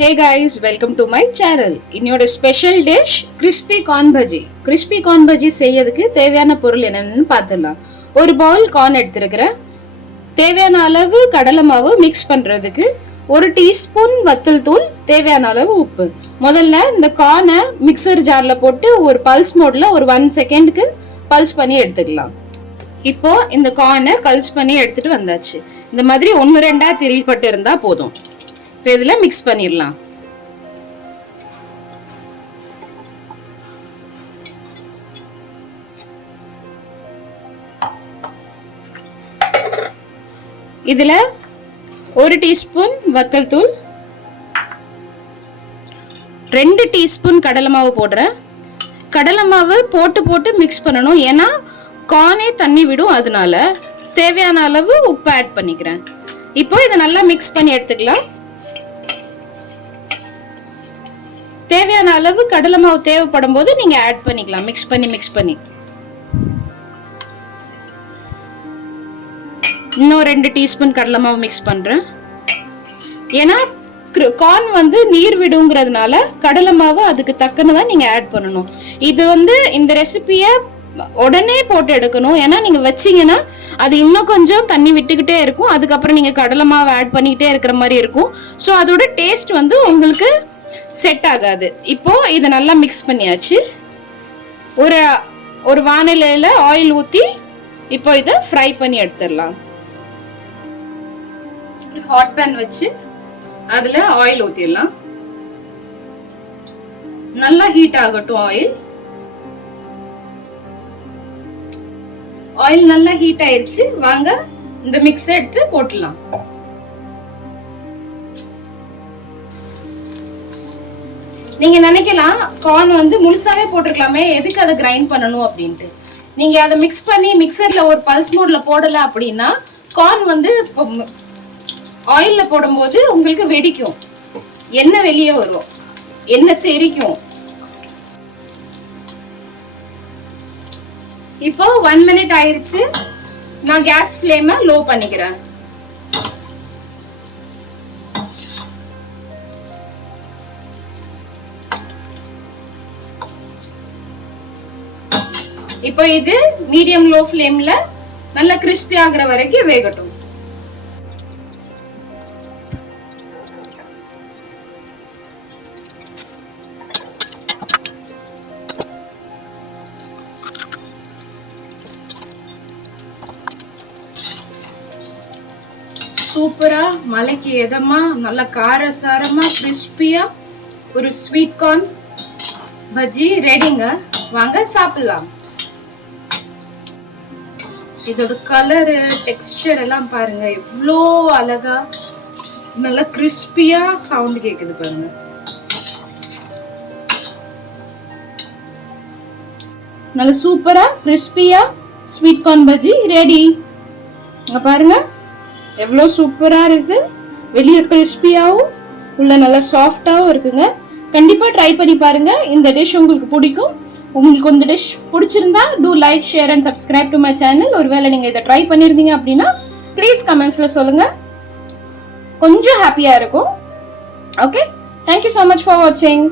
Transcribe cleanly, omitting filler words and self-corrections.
Hey guys, welcome to my channel. இன்னோட special dish crispy corn bhaji. crispy corn bhaji செய்யறதுக்கு தேவையான பொருள் என்னன்னு பார்த்துடலாம். ஒரு பவுல் கார்ன் எடுத்துக்கிறேன். தேவையான அளவு கடலை மாவு மிக்ஸ் பண்றதுக்கு 1 டீஸ்பூன் வத்தல் தூள், தேவையான அளவு உப்பு. முதல்ல இந்த கார்னை மிக்சர் ஜார்ல போட்டு ஒரு பல்ஸ் மோட்ல ஒரு 1 செகண்ட்க்கு பல்ஸ் பண்ணி எடுத்துக்கலாம். இப்போ இந்த கார்னை பல்ஸ் பண்ணி எடுத்துட்டு வந்தாச்சு. இந்த மாதிரி 1-2 திரிப்பட்டு இருந்தா போதும். இப்போ இதுல மிக்ஸ் பண்ணிடலாம். இதுல 1 டீஸ்பூன் வத்தல் தூள், 2 டீஸ்பூன் கடலை மாவு போடுறேன். கடலை மாவு போட்டு மிக்ஸ் பண்ணணும், ஏன்னா கார்னே தண்ணி விடும். அதனால தேவையான அளவு உப்பு ஆட் பண்ணிக்கிறேன். இப்போ இதை நல்லா மிக்ஸ் பண்ணி எடுத்துக்கலாம். தேவையான அளவு கடலை மாவு தேவைப்படும் போது நீங்க ஆட் பண்ணிக்கலாம். மிக்ஸ் பண்ணி இன்னும் 2 டீஸ்பூன் கடலை மாவு மிக்ஸ் பண்றேன். ஏன்னா கார்ன் வந்து நீர் விடுங்கிறதுனால கடலை மாவு அதுக்கு தக்கனதான் நீங்க ஆட் பண்ணணும். இது வந்து இந்த ரெசிபியை உடனே போட்டு எடுக்கணும், ஏன்னா நீங்க வச்சீங்கன்னா அது இன்னும் கொஞ்சம் தண்ணி விட்டுக்கிட்டே இருக்கும். அதுக்கப்புறம் நீங்க கடலை மாவு ஆட் பண்ணிக்கிட்டே இருக்கிற மாதிரி இருக்கும். ஸோ அதோட டேஸ்ட் வந்து உங்களுக்கு செட் ஆகாது. இப்போ இதை நல்லா மிக்ஸ் பண்ணியாச்சு. ஒரு வானிலையில ஆயில் ஊத்தி இப்போ இதை ஃப்ரை பண்ணி எடுத்துடலாம். ஒரு ஹாட் பேன் வச்சு அதுல ஆயில் ஊத்திடலாம். நல்லா ஹீட் ஆகட்டும். ஆயில் நல்லா ஹீட் ஆயிருச்சு. வாங்க இந்த மிக்ஸ் எடுத்து போட்டுடலாம். நீங்க நினைக்கலாம் கார்ன் வந்து முழுசாவே போட்டிருக்கலாமே, எதுக்கு அதை கிரைண்ட் பண்ணணும் அப்படின்ட்டு. நீங்க அதை மிக்ஸ் பண்ணி மிக்சர்ல ஒரு பல்ஸ் மோட்ல போடல அப்படின்னா கார்ன் வந்து ஆயில்ல போடும்போது உங்களுக்கு வெடிக்கும், எண்ணெய் வெளியே வரும், எண்ணெய் தெரிக்கும். இப்போ 1 மினிட் ஆயிருச்சு. நான் கேஸ் ஃப்ளேமை லோ பண்ணிக்கிறேன். இப்போ இது மீடியம் லோ ஃப்ளேம்ல நல்லா கிறிஸ்பி ஆகுற வரைக்கும் வேகட்டும். சூப்பரா மலைக்கு எதமா நல்ல காரசாரமா கிறிஸ்பியா ஒரு ஸ்வீட் கார்ன் பஜ்ஜி ரெடிங்க. வாங்க சாப்பிடலாம். இதோட கலரு, டெக்ஸ்டர் எல்லாம் பாருங்க, எவ்வளோ அழகா நல்லா கிறிஸ்பியா சவுண்ட் கேக்குது பாருங்க. நல்ல சூப்பரா கிறிஸ்பியா ஸ்வீட் கார்ன் பஜ்ஜி ரெடி. இங்க பாருங்க எவ்வளோ சூப்பரா இருக்கு. வெளியே கிறிஸ்பியாவும் உள்ள நல்லா சாஃப்டாவும் இருக்குங்க. கண்டிப்பா ட்ரை பண்ணி பாருங்க. இந்த டிஷ் உங்களுக்கு பிடிக்கும். உங்களுக்கு இந்த டிஷ் பிடிச்சிருந்தா do like, share and subscribe to my channel. ஒருவேளை நீங்க இதை ட்ரை பண்ணிருந்தீங்க அப்படின்னா ப்ளீஸ் கமெண்ட்ஸ்ல சொல்லுங்க, கொஞ்சம் ஹாப்பியா இருக்கும். Okay, thank you so much for வாட்சிங்.